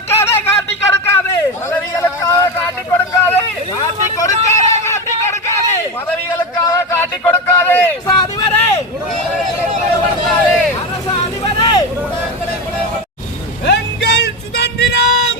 கொடுக்காதே, காட்டி கொடுக்காதே. பதவிகளுக்காக காட்டி கொடுக்காதே, காட்டி கொடுக்காதே, காட்டி கொடுக்காதே. பதவிகளுக்காக காட்டி கொடுக்காதே. அதிபரே, அரசு அதிபரே, எங்கள் சுதந்திரம்,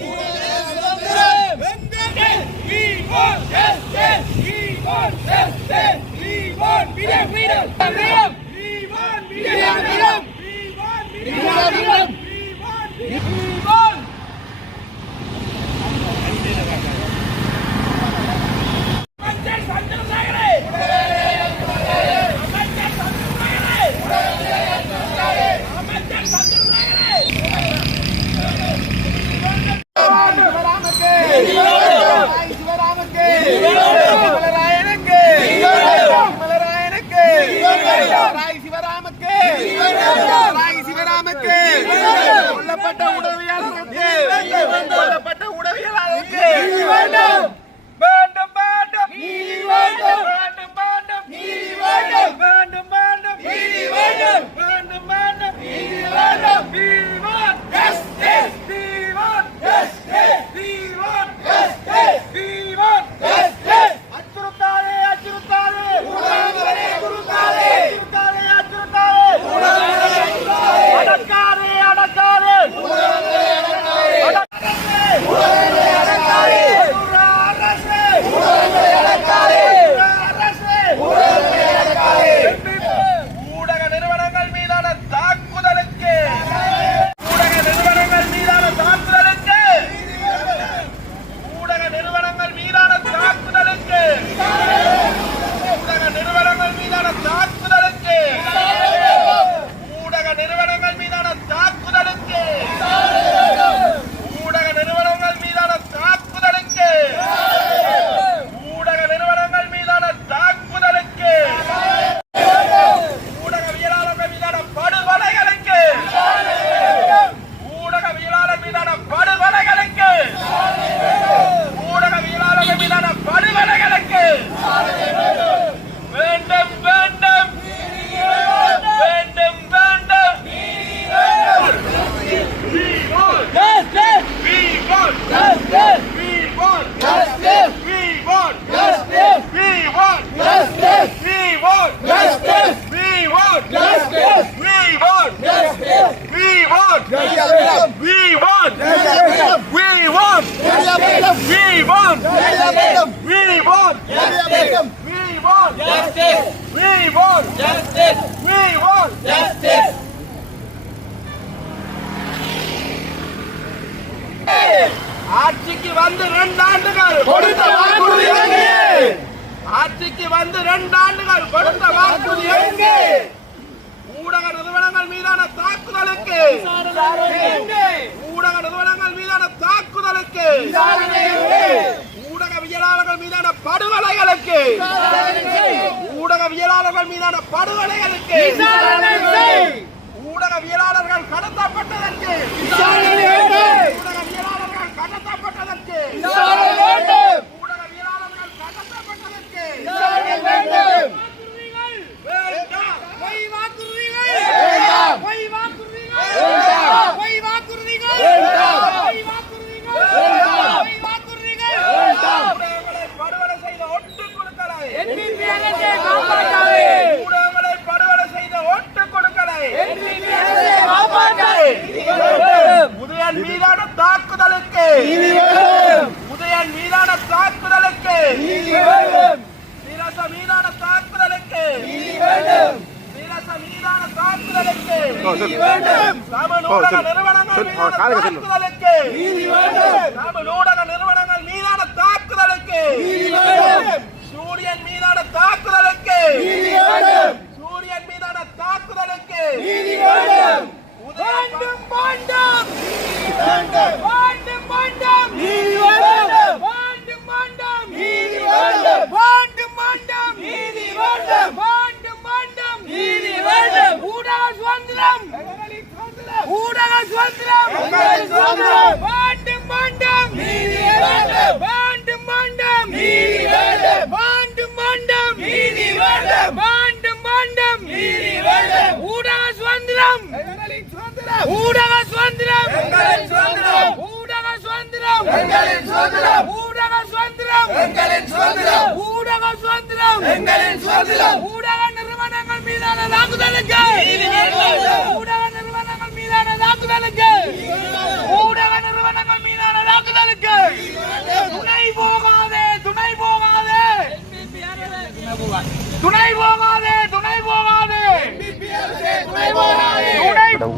கொல்லப்பட்ட உடவியலாளருக்கு கொல்லப்பட்ட உடவியலாளருக்கு வேண்டும் வேண்டும் வேண்டும் நீதி வேண்டும் வேண்டும் வேண்டும் நீதி வேண்டும் வேண்டும் வேண்டும் நீதி வேண்டும் வேண்டும் வேண்டும் நீதி வேண்டும் we want justice we want justice we want justice we want justice அச்சுறுத்தாதே அச்சுறுத்தாதே உடனே அச்சுறுத்தாதே அச்சுறுத்தாதே அச்சுறுத்தாதே உடனே அடக்காதே அடக்காதே உடனே அடக்காதே உடனே அடக்காதே அரசே உடனே அடக்காதே அரசே உடனே அடக்காதே ஊடக நிறுவனங்கள் மீதான தாக்குதலுக்கு ஊடக நிறுவனங்கள் மீதான தாக்குதலுக்கு ஊடக நிறுவனங்கள் மீதான தாக்குதலுக்கு ஊடக நிறுவனங்கள் மீதான தாக்குதலுக்கு ஊடக நிறுவனங்கள் மீதான தாக்குதலுக்கு ஊடக நிறுவனங்கள் மீதான தாக்குதலுக்கு ஊடக நிறுவனங்கள் மீதான தாக்குதலுக்கு ஊடகவியலாளர்கள் மீதான படுகொலைகளுக்கு ஊடகவியலாளர் மீதான படுகொலைகளுக்கு ஊடகவியலாளர்கள் மீதான படுகொலைகளுக்கு வேண்டும் வேண்டும் வேண்டும் வேண்டும் we want justice we want justice we want justice we want justice we want justice we want justice we want justice we want justice we want justice we want justice we want justice we want justice we want justice we want justice we want justice ஆட்சிக்கு வந்து 2 ஆண்டுகள் கொடுத்த வாக்குறுதி எங்கே? ஆட்சிக்கு வந்து 2 ஆண்டுகள் கொடுத்த வாக்குறுதி எங்கே? ஊடக நிறுவனங்கள் மீதான தாக்குதலுக்கு ஊடக நிறுவனங்கள் மீதான தாக்குதலுக்கு ஊடகவியலாளர்கள் மீதான படுகொலைகளுக்கு ஊடகவியலாளர்கள் மீதான படுகொலைகளுக்கு ஊடகவியலாளர்கள் கடத்தப்பட்டதற்கு ஊடகவியலாளர்கள் கடத்தப்பட்டதற்கு ஊடகவியலாளர்கள் கடத்தப்பட்டதற்கு படுகொலை செய்த ஒட்டு கொடுக்கலை ஊடகங்களை படுகொலை செய்த ஒட்டு கொடுக்கலை உதயன் மீதான தாக்குதலுக்கு உதயன் மீதான தாக்குதலுக்கு நிரச மீதான தாக்குதலுக்கு நிரச மீதான தாக்குதலுக்கு தமிழ் ஊடக நிறுவனங்கள் மீதான தாக்குதலுக்கு தமிழ் ஊடக நிறுவனங்கள் மீதான தாக்குதலுக்கு சூரியன் மீதான தாக்குதலுக்கு சூரியன் மீதான தாக்குதலுக்கு வேண்டும் வேண்டும் வேண்டும் வேண்டும் நீதி வேண்டும் வேண்டும் வேண்டும் நீதி வேண்டும் வேண்டும் வேண்டும் நீதி வேண்டும் வேண்டும் வேண்டும் நீதி வேண்டும் ஊடக சுதந்திரம் ஊடக சுதந்திரம் வேண்டும் வேண்டும் நீதி வேண்டும் வேண்டும் வேண்டும் நீதி வேண்டும் வேண்டும் வேண்டும் நீதி வேண்டும் வேண்டும் வேண்டும் நீதி வேண்டும் ஊடக சுதந்திரம் ஊடக சுதந்திரம் ஊடக சுதந்திரம் எங்களின் சுதந்திரம் ஊடக சுதந்திரம் எங்களின் சுதந்திரம் ஊடக சுதந்திரம் எங்களின் சுதந்திரம் ஊடக நிறுவனங்கள் மீதான தாக்குதலுக்கு ஊடக நிறுவனங்கள் மீதான தாக்குதலுக்கு ஊடக நிறுவனங்கள் மீதான தாக்குதலுக்கு துணை போகாதே துணை போகாதே துணை போகாதே துணை போகாதே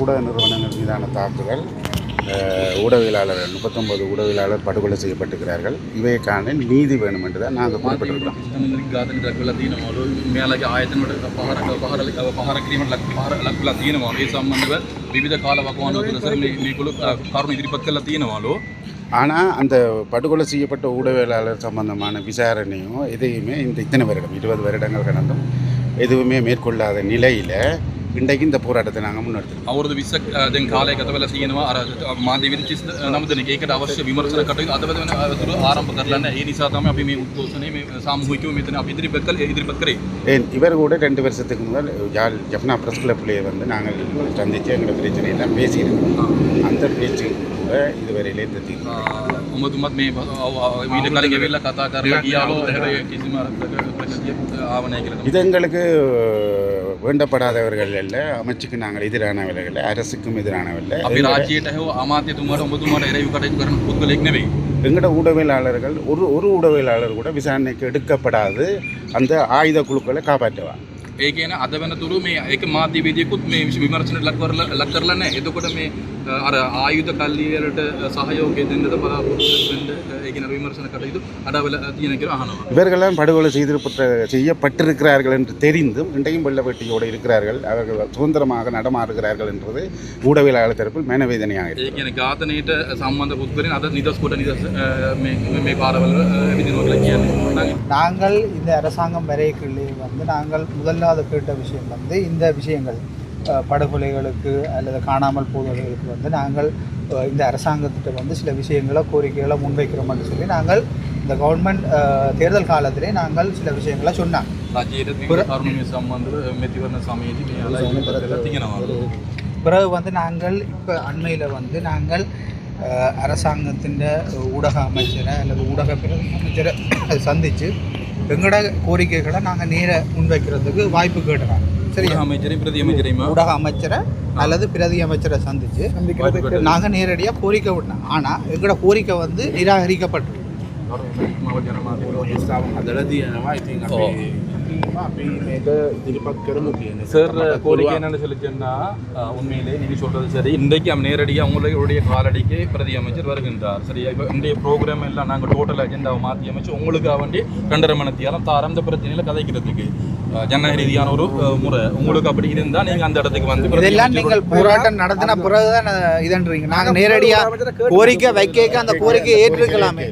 ஊடக நிறுவனங்கள் மீதான தாக்குதல் ஊடகவியலாளர்கள் 39 ஊடகவியலாளர் படுகொலை செய்யப்பட்டிருக்கிறார்கள். இவைக்கான நீதி வேணும் என்று தான் நாங்கள் குறிப்பிட்டிருக்கிறோம். ஆனால் அந்த படுகொலை செய்யப்பட்ட ஊடகவியலாளர் சம்பந்தமான விசாரணையும் எதையுமே இத்தனை வருடம் 20 வருடங்கள் கடந்தும் எதுவுமே மேற்கொள்ளாத நிலையில் இன்றைக்கு இந்த போராட்டத்தை நாங்கள் முன்னெடுத்தோம். අවුරුදු 20ක් දැන් කාලය ගත වෙලා තියෙනවා. අර මාධ්‍ය විනිශ්චය නම් දෙන ඒකට අවශ්‍ය විමර්ශන කටයුතු අද වෙන අතුරු ආරම්භ කරලා නැහැ. ඒ නිසා තමයි අපි මේ උද්ඝෝෂණය මේ සාමූහිකව මෙතන අපි ඉදිරිපත් කරේ. இவர் கூட 2 வருஷத்துக்கு முதல் யாழ் ஜப்னா பிரஸ் கிளப்லேயே வந்து நாங்கள் சந்தித்து எங்களோட பிரச்சனையெல்லாம் பேசியிருக்கோம். அந்த பேச்சு கூட இதுவரையிலே இந்த தீர்வு උඹතුමත් මේ ඊට කලින් ගෙවිලා කතා කරලා ගියාලෝ කිසිම ආවනේ කියලා. இது எங்களுக்கு வேண்டப்படாதவர்கள் அல்ல, அமைச்சுக்கு நாங்கள் எதிரானவர்கள் அல்ல, அரசுக்கும் எதிரானவர்கள். අපි රාජ්‍යයට හෝ අමාත්‍යතුමාට උඹතුමාට එරෙහිව කටයුතු කරන පුද්ගලෙක් නෙවෙයි. எங்களோட ஊடகவியலாளர்கள் ஒரு ஊடகவியலாளர் கூட விசாரணைக்கு எடுக்கப்படாது அந்த ஆயுத குழுக்களை காப்பாற்றுவாங்க. ඒ කියන්නේ අද වෙනතුරු මේ ඒක මාධ්‍යවේදියෙකුත් මේ විමර්ශනයට ලක් කරලා නැහැ. එතකොට මේ අර ආයුධ කල්ලිවලට සහයෝගය දෙන්නද බලාපොරොත්තු වෙන්න ඒ කියන විමර්ශන කටයුතු අඩවල තියෙන කියලා අහනවා. இவர்களெல்லாம் படுகொலை செய்யப்பட்டிருக்கிறார்கள் என்று தெரிந்தும் இன்றையும் வெள்ளவெட்டியோடு இருக்கிறார்கள், அவர்கள் சுதந்திரமாக நடமாறுகிறார்கள் என்றது ஊடகவியலாளர் தரப்பில் மனவேதனையாக இருக்குது. ඒ කියන්නේ ඝාතනයට සම්බන්ධ පුද්ගලයන් අද නිදස් කොට නිදස් මේ පාරවල විදිනවා කියලා කියන්නේ. நாங்கள் இந்த அரசாங்கம் வரைக்குள்ளே வந்து நாங்கள் முதலாவது கேட்ட விஷயம் வந்து இந்த விஷயங்கள் படுகொலைகளுக்கு அல்லது காணாமல் போவர்களுக்கு வந்து நாங்கள் இந்த அரசாங்கத்திட்ட வந்து சில விஷயங்களை கோரிக்கைகளை முன்வைக்கிறோம்னு சொல்லி நாங்கள் இந்த கவர்மெண்ட் தேர்தல் காலத்திலே நாங்கள் சில விஷயங்களை சொன்னாங்க. பிறகு வந்து நாங்கள் இப்போ அண்மையில் வந்து நாங்கள் அரசாங்கத்தின் ஊடக அமைச்சரை அல்லது ஊடக அமைச்சரை சந்தித்து எங்களோட கோரிக்கைகளை நாங்கள் நேர முன்வைக்கிறதுக்கு வாய்ப்பு கேட்டுறாங்க. சரி, ஊடக அமைச்சரை அல்லது பிரதி அமைச்சரை சந்தித்து நாங்கள் நேரடியாக கோரிக்கை விட்டோம். ஆனால் எங்களோட கோரிக்கை வந்து நிராகரிக்கப்பட்டு சார் கோரிக்கை என்னன்னு சொல்லி சொன்னால் உண்மையிலே நீங்கள் சொல்கிறது சரி. இன்றைக்கு நேரடியாக உங்களுடைய காலடிக்கு பிரதி அமைச்சர் வருகின்றார். சரியா? இப்போ இன்றைய ப்ரோக்ராம் எல்லாம் நாங்கள் டோட்டல் அஜெண்டாவை மாற்றி அமைச்சு உங்களுக்காக வேண்டி 2.5 மணி நேரம் தாரம் இந்த பிரச்சனையில் கதைக்கிறதுக்கு ஜனநாயக ரீதியான ஒரு முறை உங்களுக்கு அப்படி இருந்தால் நீங்கள் அந்த இடத்துக்கு வந்து இதெல்லாம் நீங்கள் போராட்டம் நடத்தின பிறகுதான் இதன்றீங்க. நாங்கள் நேரடியாக கோரிக்கை வைக்க அந்த கோரிக்கையை ஏற்றிருக்கலாமே,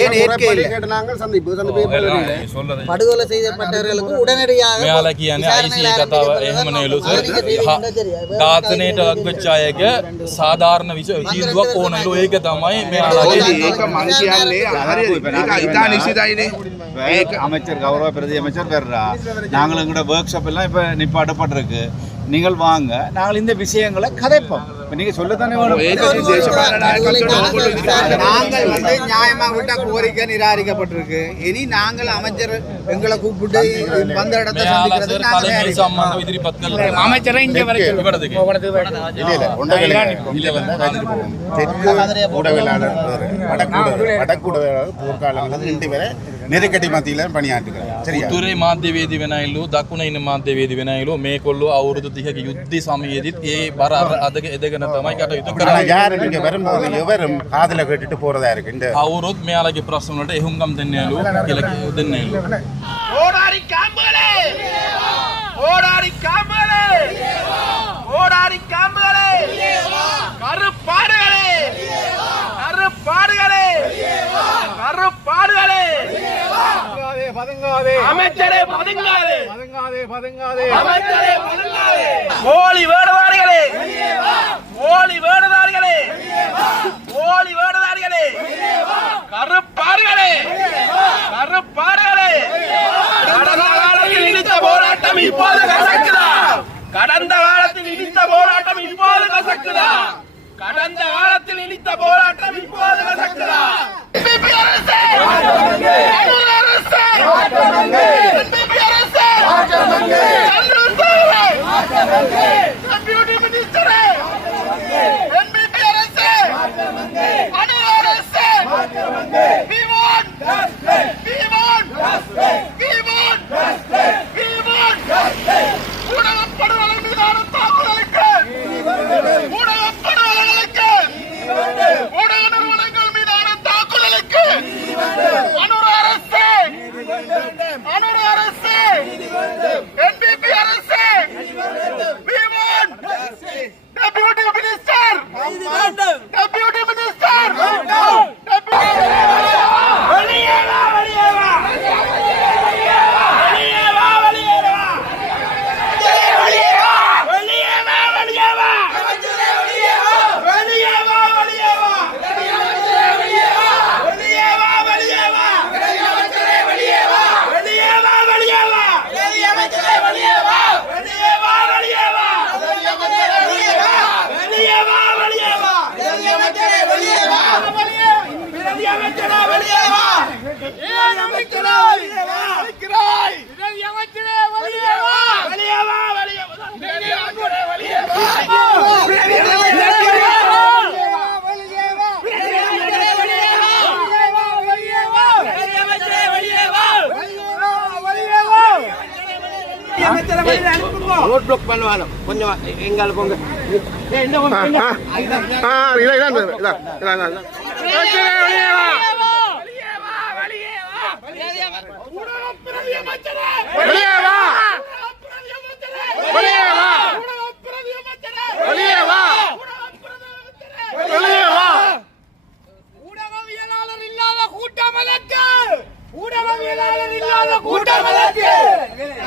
ஏன் ஏற்க நாங்கள் படுகொலை செய்யப்பட்டவர்களுக்கு உடனடியாக ඝාතනයට ලක්වෙච්ච අයගේ සාධාරණ තීන්දුවක් ඕනලු. ඒක තමයි මේ அமைச்சர் கௌரவ பிரதி அமைச்சர் பெறா. நாங்கள் எங்களோட ஒர்க் ஷாப் எல்லாம் இப்போ நிப்பாட்டப்பட்டிருக்கு. நீங்கள் வாங்க, நாங்கள் இந்த விஷயங்களை கதைப்போம். இப்போ நீங்கள் சொல்லத்தானே வேணும். நாங்கள் வந்து நியாயமாக விட்ட கோரிக்கை நிராகரிக்கப்பட்டிருக்கு. இனி நாங்கள் அமைச்சர் எங்களை கூப்பிட்டு வந்த இடத்தை அமைச்சரை இங்கே நெருக்கடி மத்தியில் பணியாற்றுகிறார். උතුරේ මාධ්‍යවේදී වෙන අයලු දකුණේ ඉන්න මාධ්‍යවේදී වෙන අයලු මේකොල්ලෝ අවුරුදු 30ක යුද්ධ සමයේදීත් ඒ බර අදක එදගෙන තමයි කටයුතු කරන්නේ. யாரும் இங்க வரும்போது எவரும் காதுல கேட்டுட்டு போறதா இருக்கு. இந்த අවුරුත් මෙයාලගේ ප්‍රශ්න වලට එහුම්කම් දෙන්නේ අයලු කියලා දෙන්නේ අයලු. ஓடாரி காம்பலே ஓடாரி காம்பலே ஓடாரி காம்பலே கருப்பாடுகளே கருப்பாடுகளே கருப்பாடுகளே பதுங்காதே அமைச்சரே பதுங்காதே பதுங்காதே பதுங்காதே அமைச்சரே பதுங்காதே போலி வேடதாரிகளே போலி வேடதாரிகளே போலி வேடதாரிகளே கருப்பாடுகளே கருப்பாடுகளே கடந்த காலத்தில் இடித்த போராட்டம் இப்போது கசக்குதா? கடந்த காலத்தில் இடித்த போராட்டம் இப்போது கசக்குதா? கடந்த காலத்தில் இடித்த போராட்டம் இப்போது கசக்குதா? ரோட் பிளாக் பண்ணுவாங்க கொஞ்சம் எங்களுக்கு உங்க ஊடகவியலாளர் இல்லாத கூட்டம் அதற்கு ஊடகவியலாளர் இல்லாத கூட்டம் அதற்கு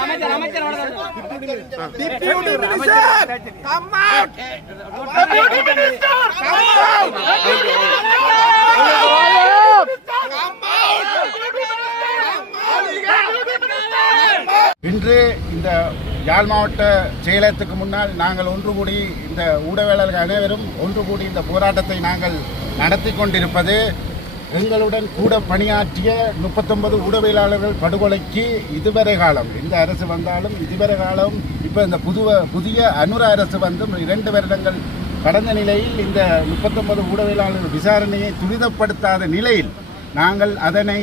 அமைச்சர் deputy minister come out deputy minister come out இன்று இந்த யாழ் மாவட்ட செயலகத்துக்கு முன்னால் நாங்கள் ஒன்று கூடி இந்த ஊடகவியலாளர்கள் அனைவரும் ஒன்று கூடி இந்த போராட்டத்தை நாங்கள் நடத்தி கொண்டிருப்பது எங்களுடன் கூட பணியாற்றிய 39 ஊடகவியலாளர்கள் படுகொலைக்கு இதுவரை காலம் இந்த அரசு வந்தாலும் இதுவரை காலம் இப்போ இந்த புதிய அனுர அரசு வந்தும் 2 வருடங்கள் கடந்த நிலையில் இந்த 39 ஊடகவியலாளர்கள் விசாரணையை துரிதப்படுத்தாத நிலையில் நாங்கள் அதனை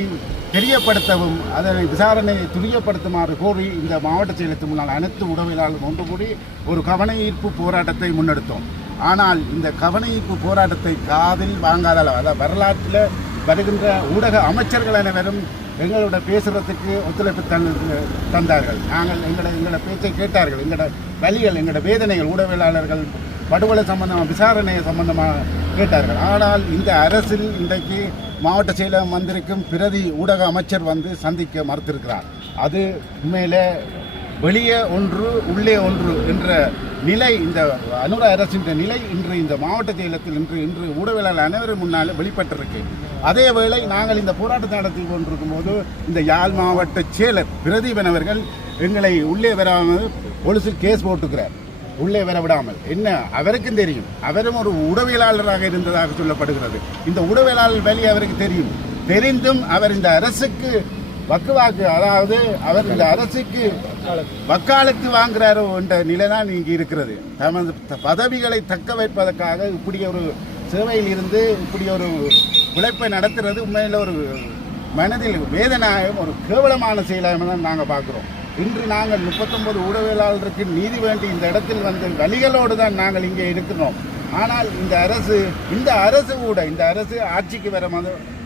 தெரியப்படுத்தவும் அதனை விசாரணையை துரியப்படுத்துமாறு கோரி இந்த மாவட்ட செயலகத்துக்கு முன்னால் அனைத்து ஊடகவியலாளர்கள் ஒன்று கூடி ஒரு கவன ஈர்ப்பு போராட்டத்தை முன்னெடுத்தோம். ஆனால் இந்த கவன ஈர்ப்பு போராட்டத்தை காதில் வாங்காத அளவு அதாவது வரலாற்றில் வருகின்ற ஊடக அமைச்சர்கள் அனைவரும் எங்களோட பேசுகிறதுக்கு ஒத்துழைப்பு தந்தார்கள். நாங்கள் எங்களோட பேச்சை கேட்டார்கள். எங்களோட வலிகள் எங்களோட வேதனைகள் ஊடகவியலாளர்கள் படுகொலை சம்பந்தமாக விசாரணை சம்பந்தமாக கேட்டார்கள். ஆனால் இந்த அரசில் இன்றைக்கு மாவட்ட செயலகம் வந்திருக்கும் பிரதி ஊடக அமைச்சர் வந்து சந்திக்க மறுத்திருக்கிறார். அது உண்மையிலே வெளியே ஒன்று உள்ளே ஒன்று என்ற நிலை இந்த அனுர அரசின் நிலை இன்று இந்த மாவட்ட செயலகத்தில் இன்று ஊடகவியலாளர் அனைவரும் முன்னால் வெளிப்பட்டிருக்கு. அதே வேளை நாங்கள் இந்த போராட்டத்தை நடத்தி கொண்டிருக்கும் போது இந்த யாழ் மாவட்ட செயலர் பிரதீபன் அவர்கள் எங்களை உள்ளே வராமல் போலீஸில் கேஸ் போட்டுக்கிறார். உள்ளே வர விடாமல் என்ன அவருக்கும் தெரியும். அவரும் ஒரு ஊடகவியலாளராக இருந்ததாக சொல்லப்படுகிறது. இந்த ஊடகவியலாளர் வேலை அவருக்கு தெரிந்தும் அவர் இந்த அரசுக்கு வக்குவாக்கு அதாவது அவர் இந்த அரசுக்கு வக்காலத்து வாங்குறாரோ என்ற நிலை தான் இங்கே இருக்கிறது. தமது பதவிகளை தக்க வைப்பதற்காக இப்படி ஒரு சேவையில் இருந்து இப்படி ஒரு உழைப்பை நடத்துறது உண்மையில் ஒரு மனதில் வேதனையும் ஒரு கேவலமான செயலாக தான் நாங்கள் பார்க்குறோம். இன்று நாங்கள் 39 ஊடகவியலாளருக்கு நீதி வேண்டி இந்த இடத்தில் வந்து வழிகளோடு தான் நாங்கள் இங்கே இருக்கிறோம். ஆனால் இந்த அரசு ஆட்சிக்கு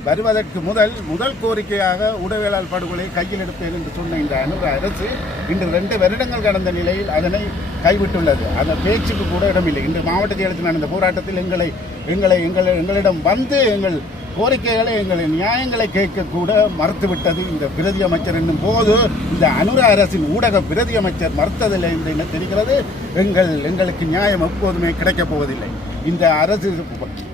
வருவதற்கு முதல் கோரிக்கையாக ஊடகவியலாளர் படுகொலை கையில் எடுப்பேன் என்று சொன்ன இந்த அனுர அரசு இன்று 2 வருடங்கள் கடந்த நிலையில் அதனை கைவிட்டுள்ளது. அந்த பேச்சுக்கு கூட இடமில்லை. இன்று மாவட்ட செயலகத்தில் நடந்த போராட்டத்தில் எங்களிடம் வந்து எங்கள் கோரிக்கைகளை எங்களின் நியாயங்களை கேட்கக்கூட மறுத்துவிட்டது இந்த பிரதி அமைச்சர் என்னும் போது இந்த அனுர அரசின் ஊடக பிரதி அமைச்சர் மறுத்ததில்லை என்று என்ன தெரிகிறது. எங்களுக்கு நியாயம் எப்போதுமே கிடைக்கப் போவதில்லை. இந்த அரசு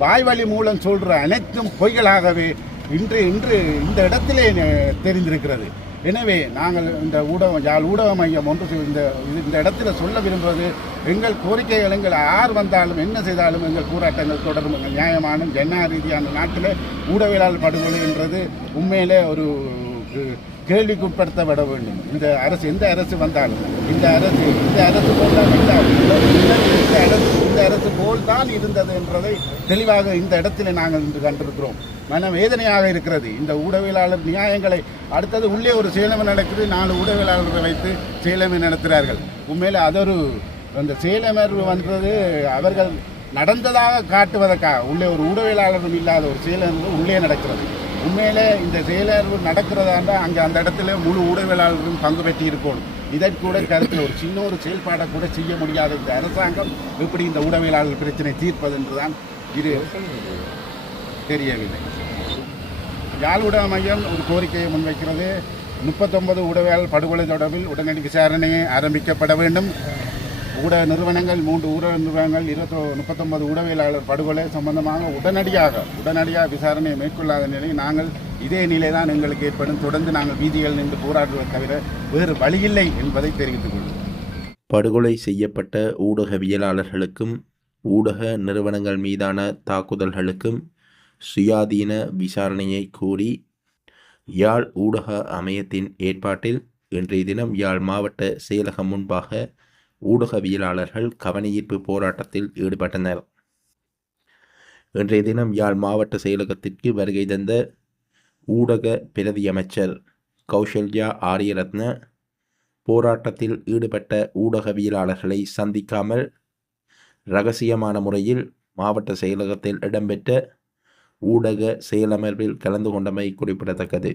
வாய்வழி மூலம் சொல்கிற அனைத்தும் பொய்களாகவே இன்று இந்த இடத்திலே தெரிந்திருக்கிறது. எனவே நாங்கள் இந்த யாழ் ஊடக மையம் ஒன்று இந்த இடத்துல சொல்ல விரும்புவது எங்கள் கோரிக்கைகள் எங்கள் யார் வந்தாலும் என்ன செய்தாலும் எங்கள் போராட்டங்கள் தொடரும். எங்கள் நியாயமான ஜனநாயக ரீதியான நாட்டில் ஊடகவியலாளர் படுகொலை என்றது உண்மையிலே ஒரு கேள்விக்குட்படுத்தப்பட வேண்டும். இந்த அரசு எந்த அரசு வந்தாலும் இந்த அரசு போல்தான் இருந்தது என்பதை தெளிவாக இந்த இடத்திலே நாங்கள் இன்று கண்டிருக்கிறோம். மனவேதனையாக இருக்கிறது. இந்த ஊடகவியலாளர் நியாயங்களை அடுத்தது உள்ளே ஒரு செயலமை நடக்குது. 4 ஊடகவியலாளர்களை வைத்து செயலமை நடத்துகிறார்கள். உண்மையில் அந்த செயலமர்வு வந்தது அவர்கள் நடந்ததாக காட்டுவதற்காக உள்ளே ஒரு ஊடகவியலாளரும் இல்லாத ஒரு செயலமர்வு உள்ளே நடக்கிறது. உண்மையிலே இந்த செயலர்வு நடக்கிறதாண்டா அங்கே அந்த இடத்துல முழு ஊடகவியலாளர்களும் பங்கு பெற்றி இருக்கணும். இதற்கூட கருத்தில் ஒரு சின்ன ஒரு செயல்பாடை கூட செய்ய முடியாத இந்த அரசாங்கம் எப்படி இந்த ஊடகவியலாளர் பிரச்சனை தீர்ப்பது என்றுதான் இது தெரியவில்லை. யாழ் ஊடக மையம் ஒரு கோரிக்கையை முன்வைக்கிறது. 39 ஊடகவியலாளர் படுகொலை தொடர்பில் உடனடி விசாரணையை ஆரம்பிக்கப்பட வேண்டும். ஊடக நிறுவனங்கள் 3 ஊடக நிறுவனங்கள் 39 ஊடகவியலாளர் படுகொலை சம்பந்தமாக உடனடியாக விசாரணையை மேற்கொள்ளாத நிலை நாங்கள் இதே நிலை தான் எங்களுக்கு ஏற்படும். தொடர்ந்து நாங்கள் வீதிகள் நின்று போராடுவதை தவிர வேறு வழியில்லை என்பதை தெரிவித்துக் கொள்வோம். படுகொலை செய்யப்பட்ட ஊடகவியலாளர்களுக்கும் ஊடக நிறுவனங்கள் மீதான தாக்குதல்களுக்கும் சுயாதீன விசாரணையை கோரி யாழ் ஊடக அமையத்தின் ஏற்பாட்டில் இன்றைய தினம் யாழ் மாவட்ட செயலகம் முன்பாக ஊடகவியலாளர்கள் கவனஈர்ப்பு போராட்டத்தில் ஈடுபட்டனர். இன்றைய தினம் யாழ் மாவட்ட செயலகத்திற்கு வருகை தந்த ஊடக பிரதி அமைச்சர் கௌசல்யா ஆரியரத்ன போராட்டத்தில் ஈடுபட்ட ஊடகவியலாளர்களை சந்திக்காமல் இரகசியமான முறையில் மாவட்ட செயலகத்தில் இடம்பெற்ற ஊடக செயலமர்வில் கலந்து கொண்டமை குறிப்பிடத்தக்கது.